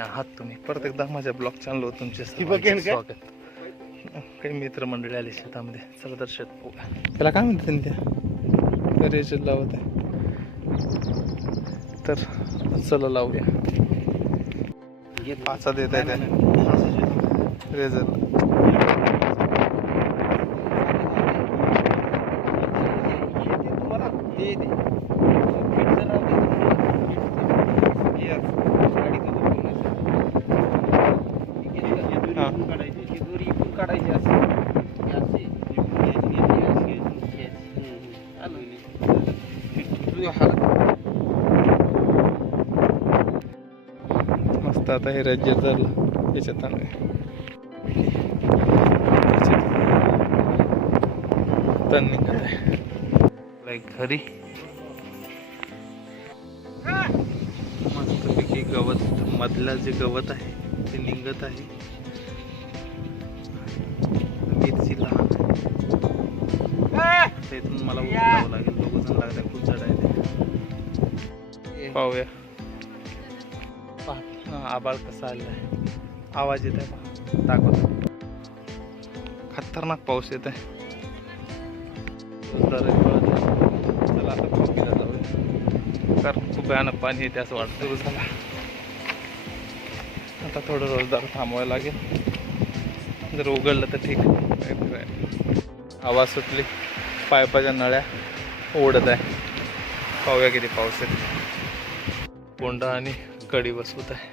आहात तुम्ही. परत एकदा माझ्या ब्लॉग चॅनलवर तुमचे? स्वागत. काही मित्रमंडळी आली शेतामध्ये. चला तर शेत त्याला काय म्हणते त्यांनी? त्या रेजर लावत आहे. तर चला लावूया. पाचा देत आहे त्या. रेजर मस्त आता हे रेजर धरलं याच्यात तण निघत आहे लाईक घरी मस्तपैकी गवत मधलं जे गवत आहे ते निघत आहे. मिरची लहान इथून मला उचलावं लागेल. दोघं जण लागल्या खूप जड आहे. पाहूया. पहा. आबाळ कसा आलाय. आवाज येत आहे पहा. दाखवतो. खतरनाक पाऊस येत आहे आहे, आहे. चला आता पंपीला जाऊया. कारण खूप भयानक पाणी येते असं वाटतं सुरू झाला. आता थोडं रोजदार थांबवायला लागेल. जर उघडलं तर ठीक. आवाज सुटली. पायपाच्या नळ्या ओढत आहे. पाहूया किती पाऊस आहे कोंडा आणि कडी बसवत आहे.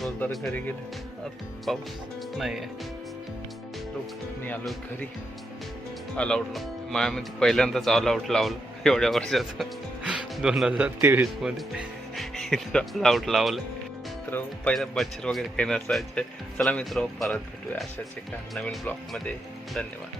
रोजदार घरी गेले. पाऊस नाही आहे लोक मी आलो घरी. ऑल लाव मायामध्ये पहिल्यांदाच अलाउट लावलं. एवढ्या वर्षाचं. दोन हजार तेवीसमध्ये. इथं लावलं तर पहिला मच्छर वगैरे काही नसायचे चला मित्र परत भेटूया अशाच एका नवीन ब्लॉगमध्ये धन्यवाद.